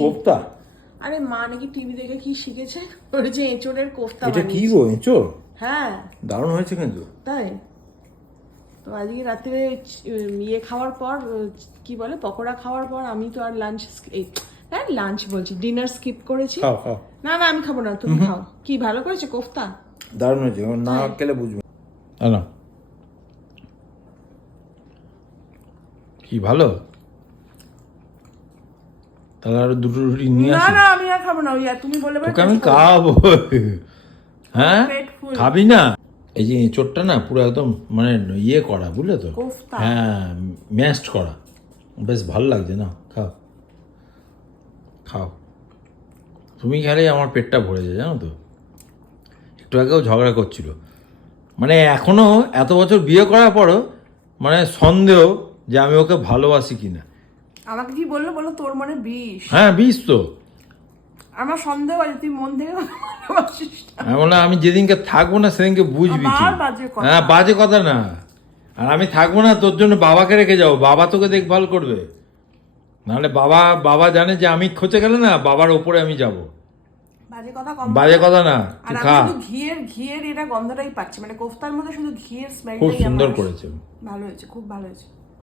কোফতা? আরে মা নাকি টিভি দেখে কি শিখেছে, ওই যে এঁচড়ের কোফতা এটা কি বানিয়েছে। গো, এঁচড়? হ্যাঁ দারুণ হয়েছে কিন্তু। তাই তো আজকে রাত্রে ইয়ে খাওয়ার পর কি বলে পকোড়া খাওয়ার পর আমি তো আর লাঞ্চ হ্যাঁ লাঞ্চ বলছি ডিনার স্কিপ করেছি। খাও খাও। না না আমি খাবো না, তুমি খাও। কি ভালো করেছে কোফতা? দারুণ হয়েছে, না খেলে বুঝবে না। কি ভালো, তাহলে আরো দুটো রুটি নিয়ে না আসি। না আমি আর খাবো না, ওই তুমি বলে তোকে আমি খাওয়াবো। হ্যাঁ পেট ফুল। খাবি না? এই যে এঁচড়টা না পুরো একদম মানে ইয়ে করা, বুঝলে তো? কোফতা। হ্যাঁ ম্যাশড করা, বেশ ভালো লাগছে না। খাও খাও, তুমি খেলে আমার পেটটা ভরে যায় জানো তো। একটু আগেও ঝগড়া করছিল, মানে এখনো এত বছর বিয়ে করার পরও মানে সন্দেহ যে আমি ওকে ভালোবাসি কিনা। আমাকে কি বললো বলো, তোর মনে বিষ। হ্যাঁ বিষ তো। আমার সন্দেহ আছে তুই মন থেকে ভালোবাসিস না। আমি বললাম আমি যেদিনকে থাকবো না সেদিনকে বুঝবি কি। আবার বাজে কথা। হ্যাঁ বাজে কথা না, আর আমি থাকবো না তোর জন্য বাবাকে রেখে যাবো, বাবা তোকে দেখভাল করবে। নাহলে বাবা জানে যে আমি খোঁচে গেলে না বাবার ওপরে আমি যাব। বাজে কথা কম। বাজে কথা না, আর তুই আমি খা। শুধু ঘিয়ের এটা গন্ধটাই পাচ্ছি, মানে কোফতার মধ্যে শুধু ঘিয়ের খুব স্মেলটাই সুন্দর করেছে। ভালো হয়েছে, খুব ভালো হয়েছে।